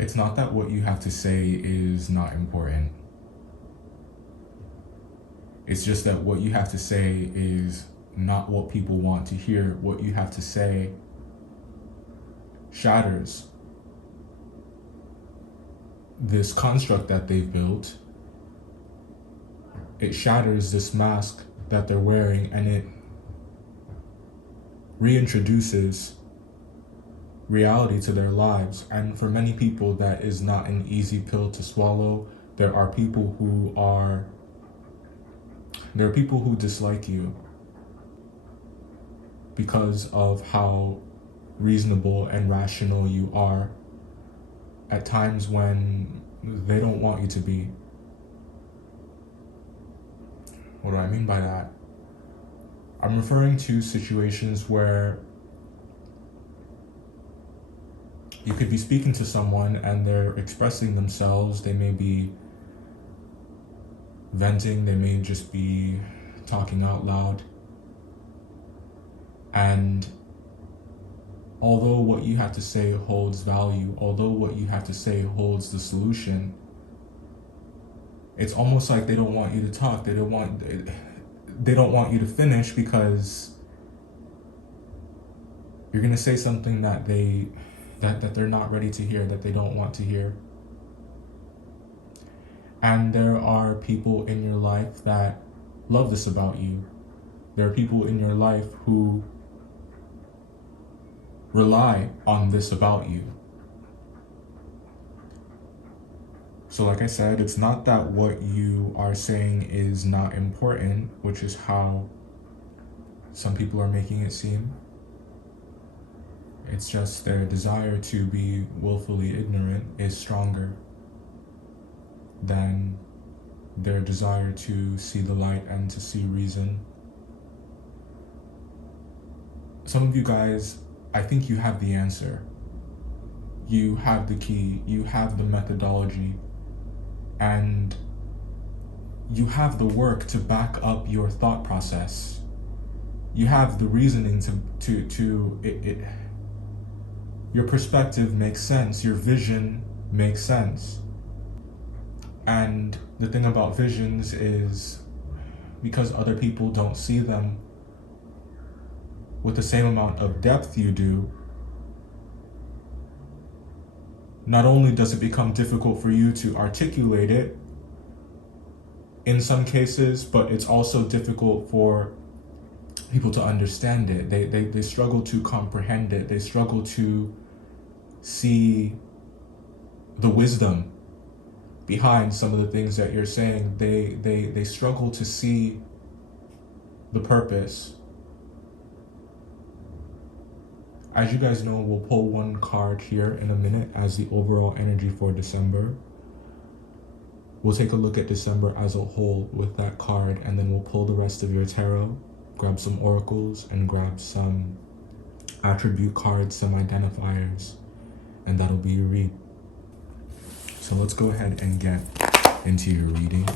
It's not that what you have to say is not important. It's just that what you have to say is not what people want to hear. What you have to say shatters this construct that they've built. It shatters this mask that they're wearing, and it reintroduces reality to their lives. And for many people, that is not an easy pill to swallow. There are people who dislike you because of how reasonable and rational you are at times when they don't want you to be. What do I mean by that? I'm referring to situations where you could be speaking to someone and they're expressing themselves. They may be venting, they may just be talking out loud. And although what you have to say holds value, although what you have to say holds the solution, it's almost like they don't want you to talk. They don't want you to finish because you're gonna say something that they're not ready to hear, that they don't want to hear. And there are people in your life that love this about you. There are people in your life who rely on this about you. So like I said, it's not that what you are saying is not important, which is how some people are making it seem. It's just their desire to be willfully ignorant is stronger than their desire to see the light and to see reason. Some of you guys, I think you have the answer. You have the key, you have the methodology, and you have the work to back up your thought process. You have the reasoning your perspective makes sense, your vision makes sense. And the thing about visions is, because other people don't see them with the same amount of depth you do, not only does it become difficult for you to articulate it in some cases, but it's also difficult for people to understand it. They struggle to comprehend it. They struggle to see the wisdom behind some of the things that you're saying. They struggle to see the purpose. As you guys know, we'll pull one card here in a minute as the overall energy for December. We'll take a look at December as a whole with that card, and then we'll pull the rest of your tarot, grab some oracles, and grab some attribute cards, some identifiers, and that'll be your read. So let's go ahead and get into your reading.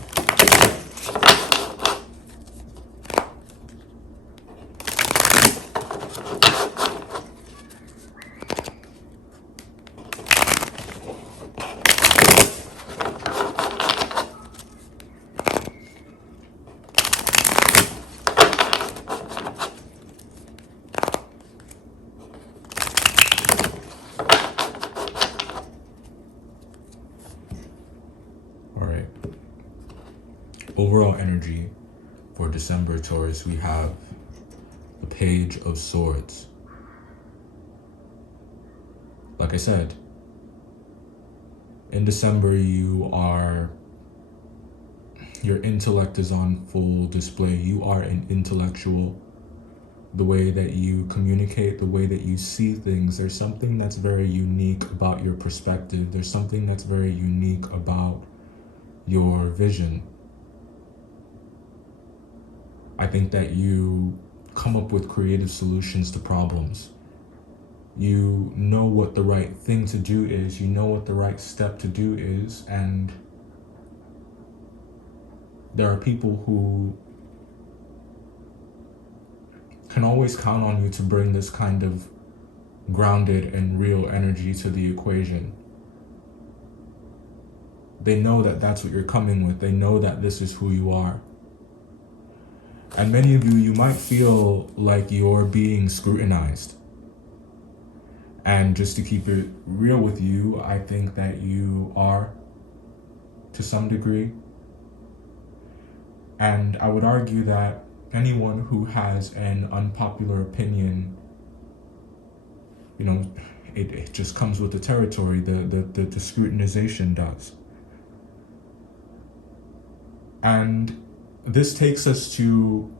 Overall energy for December, Taurus, we have the Page of Swords. Like I said, in December, your intellect is on full display. You are an intellectual. The way that you communicate, the way that you see things, there's something that's very unique about your perspective. There's something that's very unique about your vision. I think that you come up with creative solutions to problems. You know what the right thing to do is, you know what the right step to do is, and there are people who can always count on you to bring this kind of grounded and real energy to the equation. They know that that's what you're coming with. They know that this is who you are. And many of you, you might feel like you're being scrutinized. And just to keep it real with you, I think that you are, to some degree. And I would argue that anyone who has an unpopular opinion, you know, it just comes with the territory. The scrutinization does. And this takes us to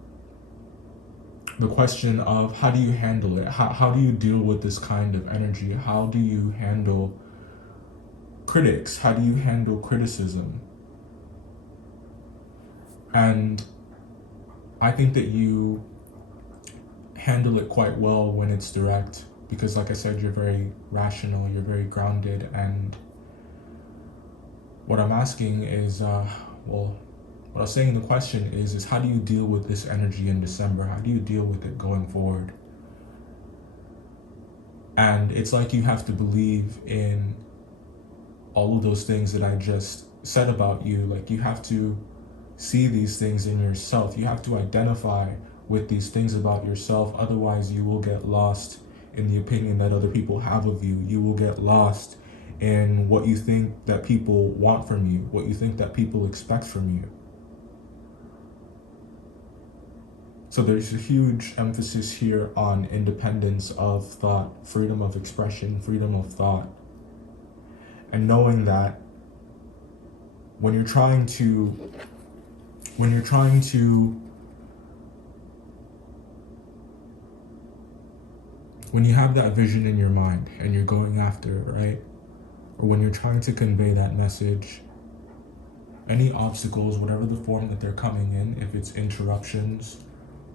the question of, how do you handle it? How do you deal with this kind of energy? How do you handle critics? How do you handle criticism? And I think that you handle it quite well when it's direct, because like I said, you're very rational, you're very grounded. And what I'm asking is, what I was saying in the question is how do you deal with this energy in December? How do you deal with it going forward? And it's like you have to believe in all of those things that I just said about you. Like, you have to see these things in yourself. You have to identify with these things about yourself. Otherwise, you will get lost in the opinion that other people have of you. You will get lost in what you think that people want from you, what you think that people expect from you. So there's a huge emphasis here on independence of thought, freedom of expression, freedom of thought. And knowing that when you have that vision in your mind and you're going after it, right? Or when you're trying to convey that message, any obstacles, whatever the form that they're coming in, if it's interruptions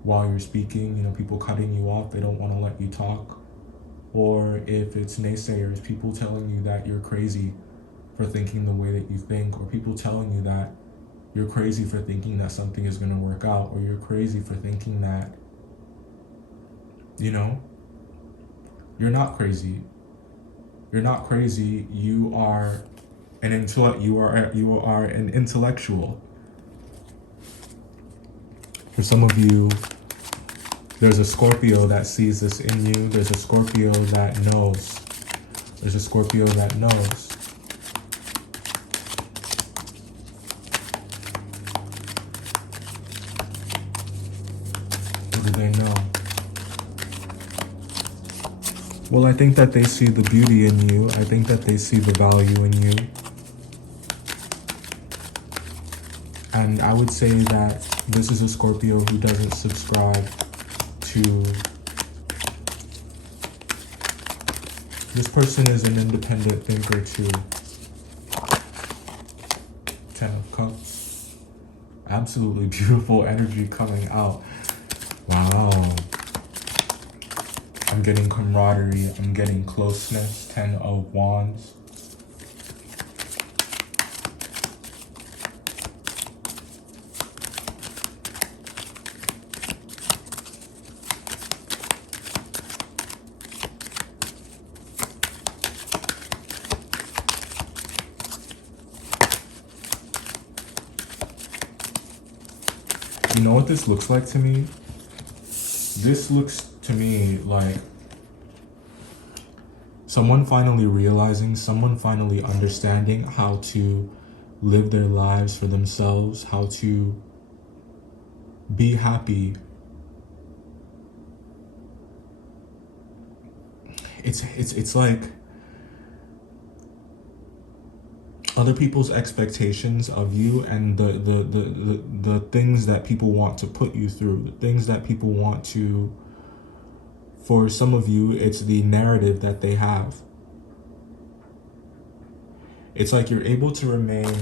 while you're speaking, you know, people cutting you off, they don't want to let you talk, or if it's naysayers, people telling you that you're crazy for thinking the way that you think, or people telling you that you're crazy for thinking that something is going to work out, or you're crazy for thinking that, you know, you're not crazy. You're not crazy. You are an intellectual. For some of you, there's a Scorpio that sees this in you. There's a Scorpio that knows. There's a Scorpio that knows. What do they know? Well, I think that they see the beauty in you. I think that they see the value in you. And I would say that this is a Scorpio who doesn't subscribe to... This person is an independent thinker too. 10 of Cups. Absolutely beautiful energy coming out. Wow. I'm getting camaraderie. I'm getting closeness. 10 of Wands. You know what this looks like to me? This looks to me like someone finally realizing, someone finally understanding how to live their lives for themselves, how to be happy. It's like other people's expectations of you and the things that people want to put you through, the things that people want to, for some of you, it's the narrative that they have. It's like you're able to remain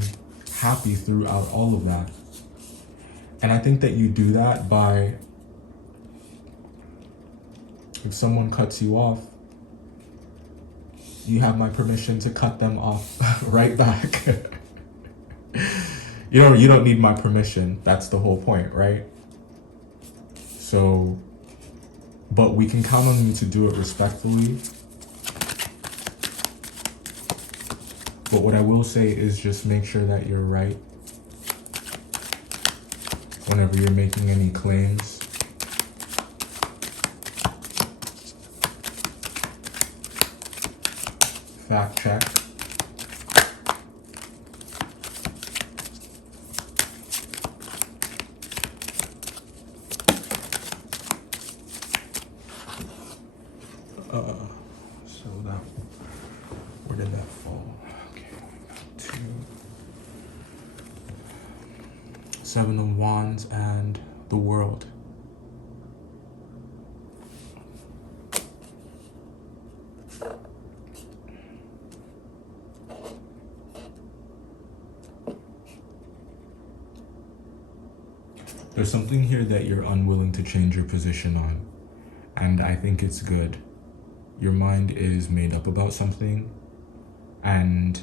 happy throughout all of that. And I think that you do that by, if someone cuts you off, you have my permission to cut them off right back. You don't need my permission. That's the whole point, right? So, but we can count on you to do it respectfully. But what I will say is just make sure that you're right whenever you're making any claims. Fact check. So that, where did that fall? Okay, two, Seven of Wands and the World. There's something here that you're unwilling to change your position on, and I think it's good. Your mind is made up about something, and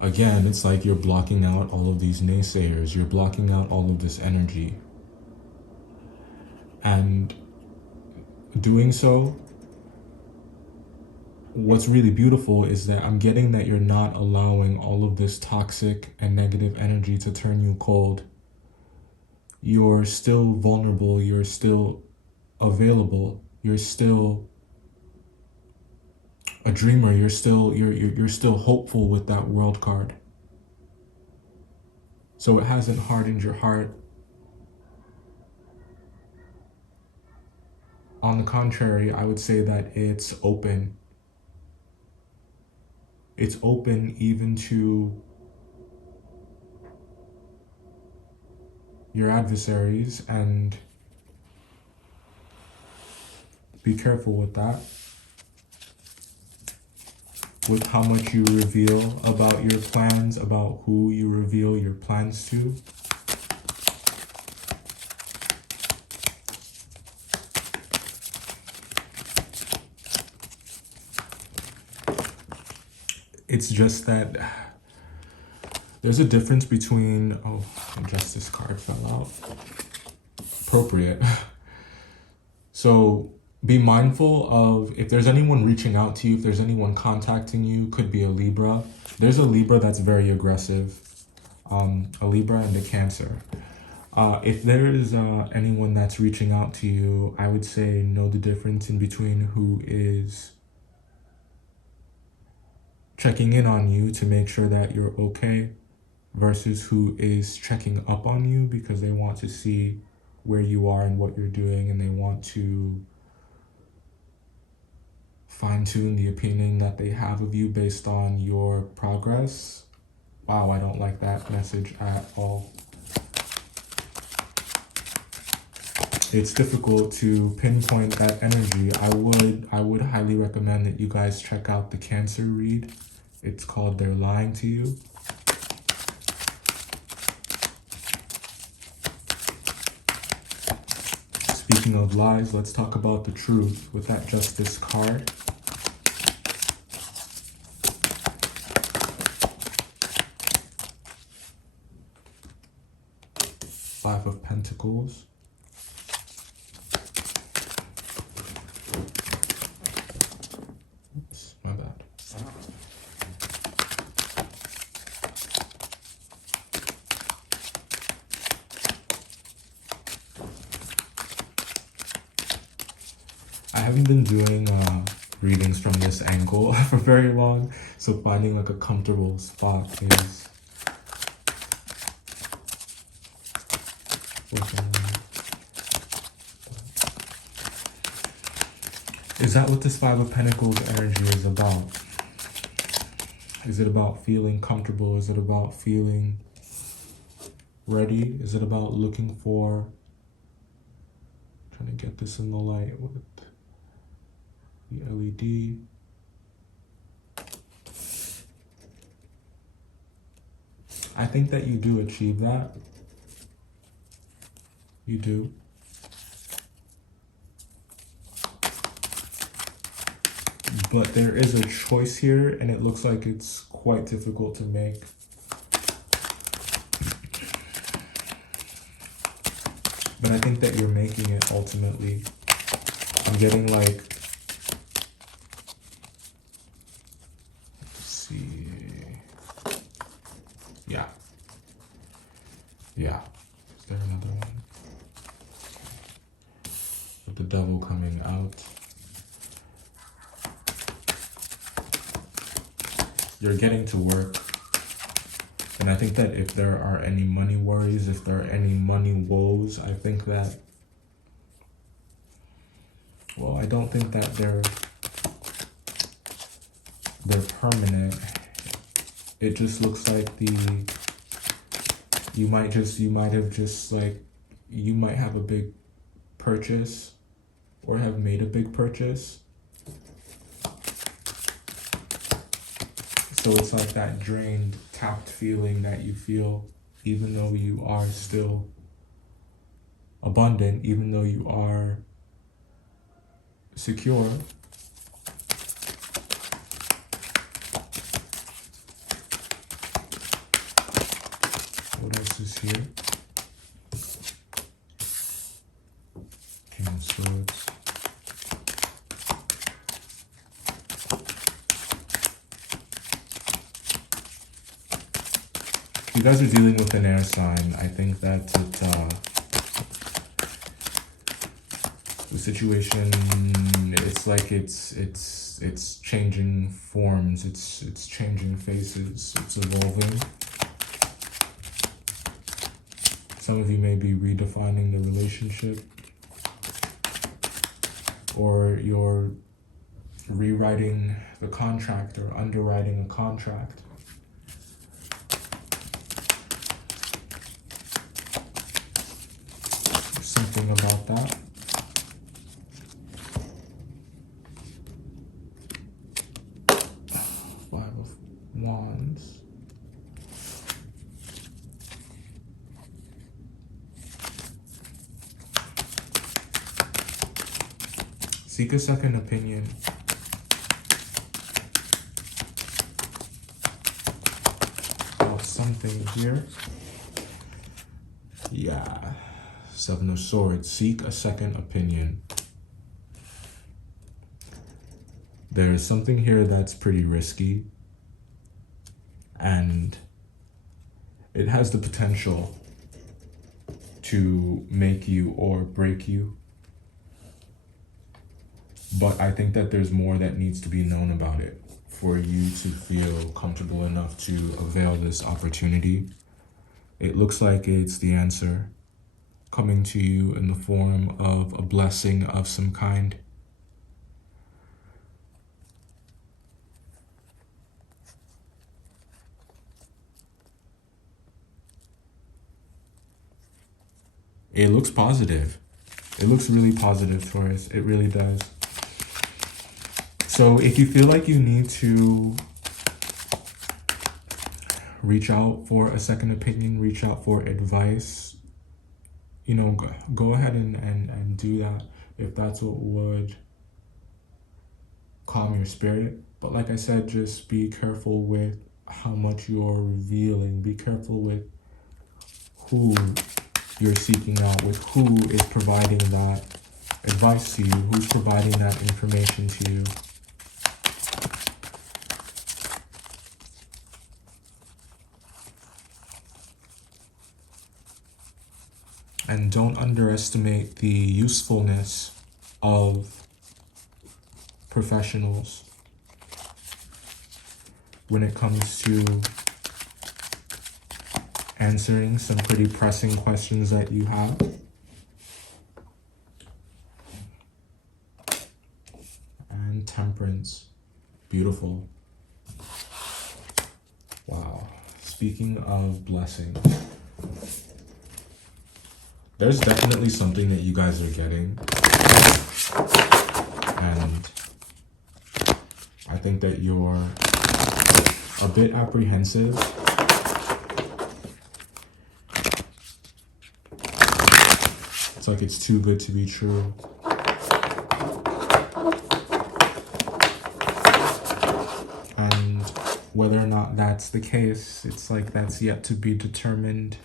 again, it's like you're blocking out all of these naysayers, you're blocking out all of this energy. And doing so, what's really beautiful is that I'm getting that you're not allowing all of this toxic and negative energy to turn you cold. You're still vulnerable, you're still available, you're still a dreamer, you're still hopeful with that World card. So it hasn't hardened your heart. On the contrary, I would say that it's open. It's open even to your adversaries, and be careful with that. With how much you reveal about your plans, about who you reveal your plans to. It's just that there's a difference between, oh, Justice card fell out. Appropriate. So be mindful of if there's anyone reaching out to you, if there's anyone contacting you, could be a Libra. There's a Libra that's very aggressive, a Libra and a Cancer. If there is anyone that's reaching out to you, I would say know the difference in between who is checking in on you to make sure that you're okay versus who is checking up on you because they want to see where you are and what you're doing, and they want to fine-tune the opinion that they have of you based on your progress. Wow, I don't like that message at all. It's difficult to pinpoint that energy. I would highly recommend that you guys check out the Cancer read. It's called They're Lying to You. Speaking of lies, let's talk about the truth with that Justice card. Five of Pentacles. Oops, my bad. I haven't been doing readings from this angle for very long, so finding like a comfortable spot is that what this Five of Pentacles energy is about? Is it about feeling comfortable? Is it about feeling ready? Is it about looking for, trying to get this in the light with the LED. I think that you do achieve that. You do. But there is a choice here, and it looks like it's quite difficult to make. But I think that you're making it ultimately. I'm getting like see. Yeah. Yeah. Is there another one? With the devil coming out. You're getting to work. And I think that if there are any money worries, if there are any money woes, I think that, well, I don't think that they're permanent. It just looks like you might have a big purchase or have made a big purchase. So it's like that drained, tapped feeling that you feel even though you are still abundant, even though you are secure. What else is here? King of Swords. You guys are dealing with an air sign. I think that the situation, it's like it's changing forms, it's changing faces, it's evolving. Some of you may be redefining the relationship, or you're rewriting the contract or underwriting a contract. Something about that. Five of Wands. Seek a second opinion. About something here. Yeah. Seven of Swords. Seek a second opinion. There is something here that's pretty risky, and it has the potential to make you or break you. But I think that there's more that needs to be known about it for you to feel comfortable enough to avail this opportunity. It looks like it's the answer coming to you in the form of a blessing of some kind. It looks positive. It looks really positive, Taurus. It really does. So if you feel like you need to reach out for a second opinion, reach out for advice, you know, go ahead and do that if that's what would calm your spirit. But like I said, just be careful with how much you're revealing. Be careful with who you're seeking out, with who is providing that advice to you, who's providing that information to you. And don't underestimate the usefulness of professionals when it comes to answering some pretty pressing questions that you have. And Temperance. Beautiful. Wow. Speaking of blessings, there's definitely something that you guys are getting, and I think that you're a bit apprehensive. It's like it's too good to be true. And whether or not that's the case, it's like that's yet to be determined.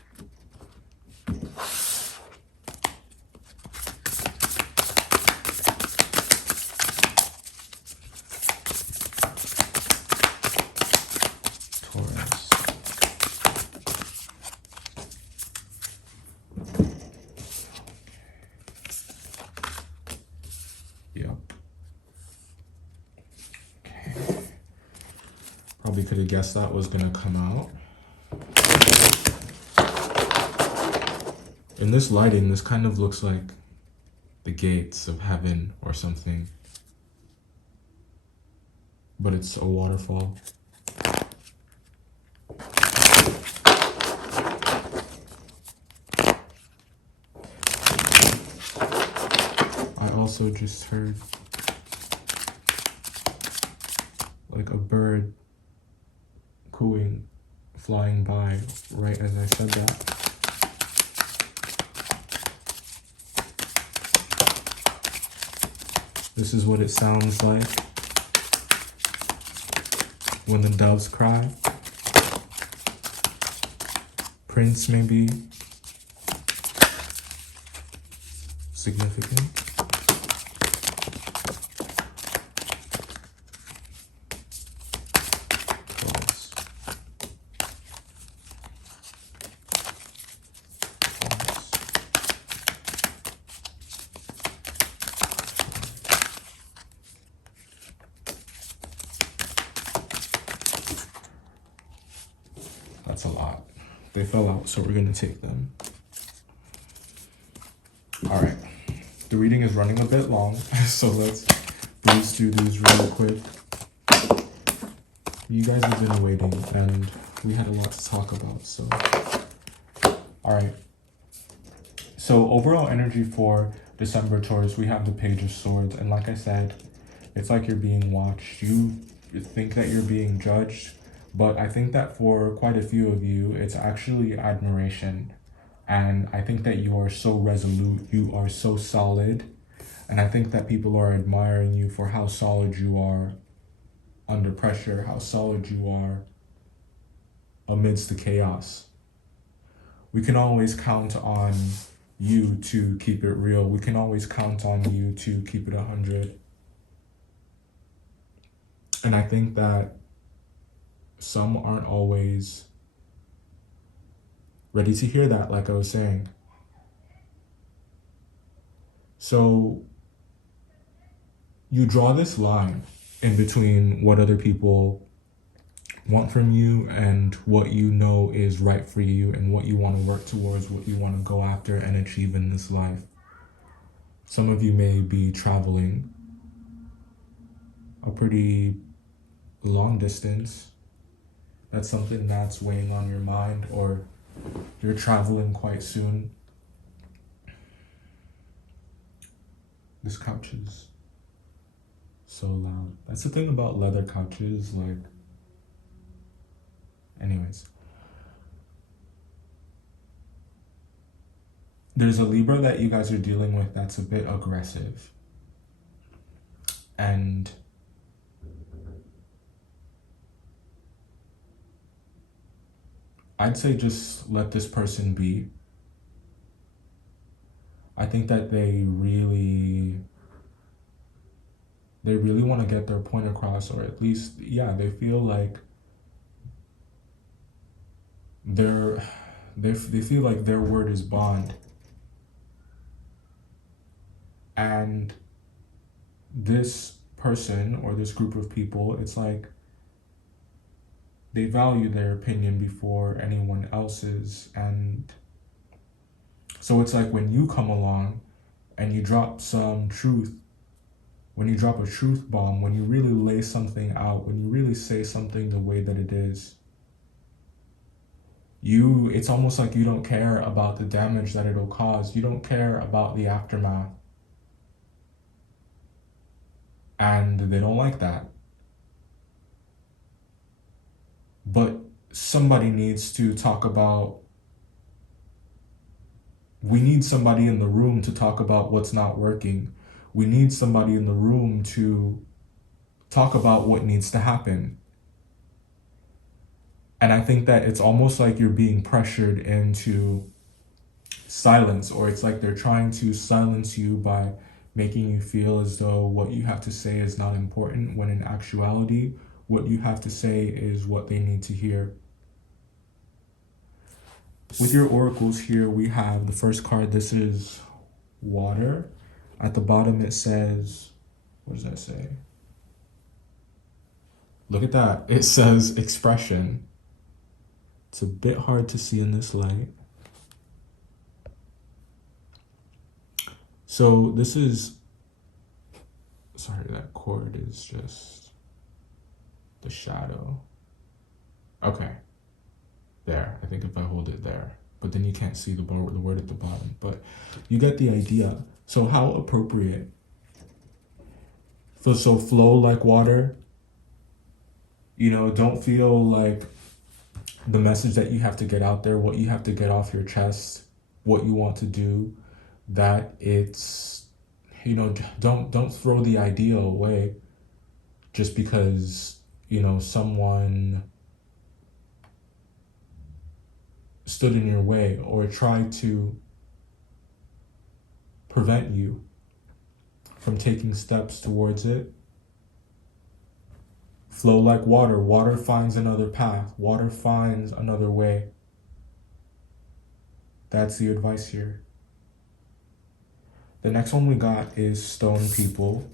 Probably could have guessed that was gonna come out. In this lighting, this kind of looks like the gates of heaven or something. But it's a waterfall. I also just heard like a bird cooing, flying by right as I said that. This is what it sounds like when the doves cry. Prince may be significant. Taurus. That's a lot. They fell out, so we're gonna take them. All right, the reading is running a bit long, so let's breeze through these real quick. You guys have been waiting, and we had a lot to talk about, so. All right. So overall energy for December, Taurus, we have the Page of Swords, and like I said, it's like you're being watched. You think that you're being judged, but I think that for quite a few of you, it's actually admiration. And I think that you are so resolute, you are so solid, and I think that people are admiring you for how solid you are under pressure, how solid you are amidst the chaos. We can always count on you to keep it real. We can always count on you to keep it 100. And I think that some aren't always ready to hear that, like I was saying. So you draw this line in between what other people want from you and what you know is right for you and what you want to work towards, what you want to go after and achieve in this life. Some of you may be traveling a pretty long distance. That's something that's weighing on your mind, or you're traveling quite soon. This couch is so loud. That's the thing about leather couches, like, anyways. There's a Libra that you guys are dealing with that's a bit aggressive. And I'd say just let this person be. I think that they really want to get their point across, or at least, yeah, they feel like they feel like their word is bond. And this person or this group of people, it's like they value their opinion before anyone else's. And so it's like when you come along and you drop some truth, when you drop a truth bomb, when you really lay something out, when you really say something the way that it is, it's almost like you don't care about the damage that it'll cause. You don't care about the aftermath. And they don't like that. But somebody needs to talk about, we need somebody in the room to talk about what's not working. We need somebody in the room to talk about what needs to happen. And I think that it's almost like you're being pressured into silence, or it's like they're trying to silence you by making you feel as though what you have to say is not important, when in actuality, what you have to say is what they need to hear. With your oracles here, we have the first card. This is water. At the bottom it says, what does that say? Look at that. It says expression. It's a bit hard to see in this light. So this is, sorry, that cord is just the shadow. Okay. There. I think if I hold it there. But then you can't see the word at the bottom. But you get the idea. So how appropriate. So flow like water. You know, don't feel like the message that you have to get out there, what you have to get off your chest, what you want to do, that it's, you know, don't throw the idea away just because, you know, someone stood in your way or tried to prevent you from taking steps towards it. Flow like water. Water finds another path. Water finds another way. That's the advice here. The next one we got is stone people.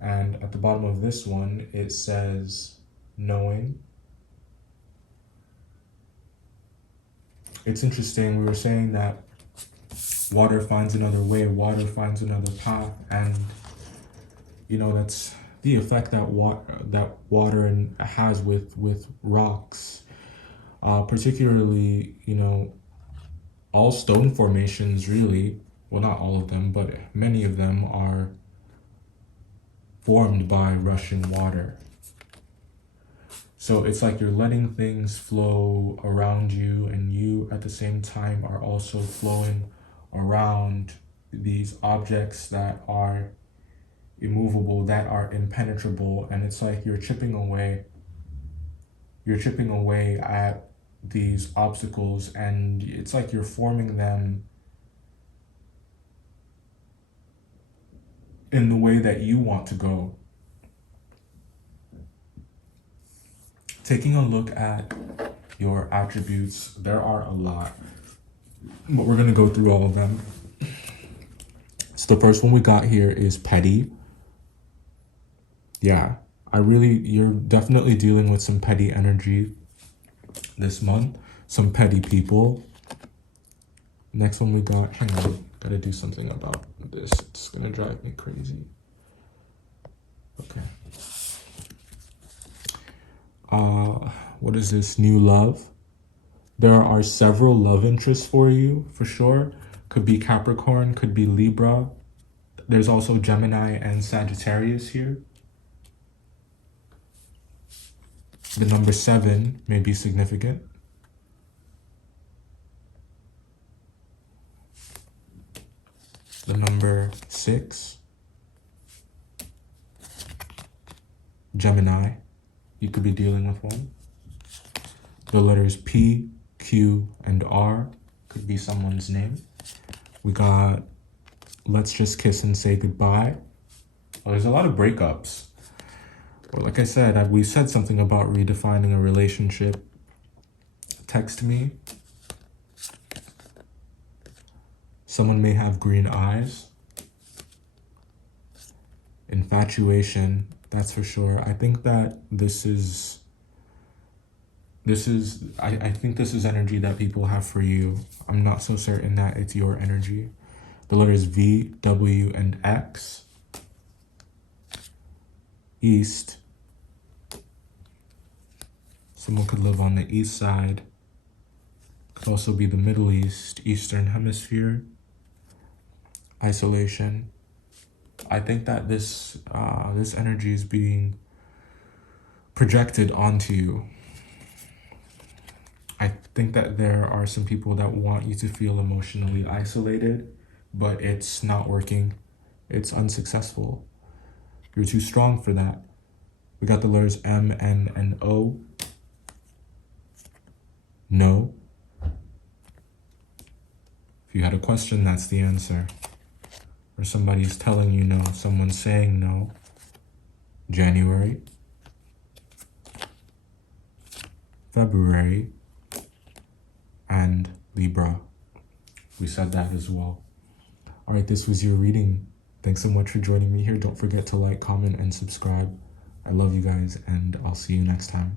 And at the bottom of this one, it says knowing. It's interesting. We were saying that water finds another way, water finds another path. And, you know, that's the effect that water has with rocks, particularly, you know, all stone formations really, well, not all of them, but many of them are formed by rushing water. So it's like you're letting things flow around you, and you at the same time are also flowing around these objects that are immovable, that are impenetrable, and it's like you're chipping away at these obstacles, and it's like you're forming them in the way that you want to go. Taking a look at your attributes, there are a lot, but we're going to go through all of them. So the first one we got here is petty. Yeah, you're definitely dealing with some petty energy this month, some petty people. Next one we got, hang on, gotta do something about this. It's gonna drive me crazy. Okay. What is this? New love. There are several love interests for you, for sure. Could be Capricorn, could be Libra. There's also Gemini and Sagittarius here. The number 7 may be significant. The number 6. Gemini. You could be dealing with one. The letters P, Q, and R could be someone's name. We got let's just kiss and say goodbye. Well, there's a lot of breakups. Or like I said, we said something about redefining a relationship. Text me. Someone may have green eyes. Infatuation, that's for sure. I think that I think this is energy that people have for you. I'm not so certain that it's your energy. The letters V, W, and X. East. Someone could live on the east side. Could also be the Middle East, Eastern Hemisphere. Isolation. I think that this energy is being projected onto you. I think that there are some people that want you to feel emotionally isolated, but it's not working. It's unsuccessful. You're too strong for that. We got the letters M, N, and O. No. If you had a question, that's the answer. Or somebody's telling you no, someone's saying no. January. February. And Libra. We said that as well. All right, this was your reading. Thanks so much for joining me here. Don't forget to like, comment, and subscribe. I love you guys, and I'll see you next time.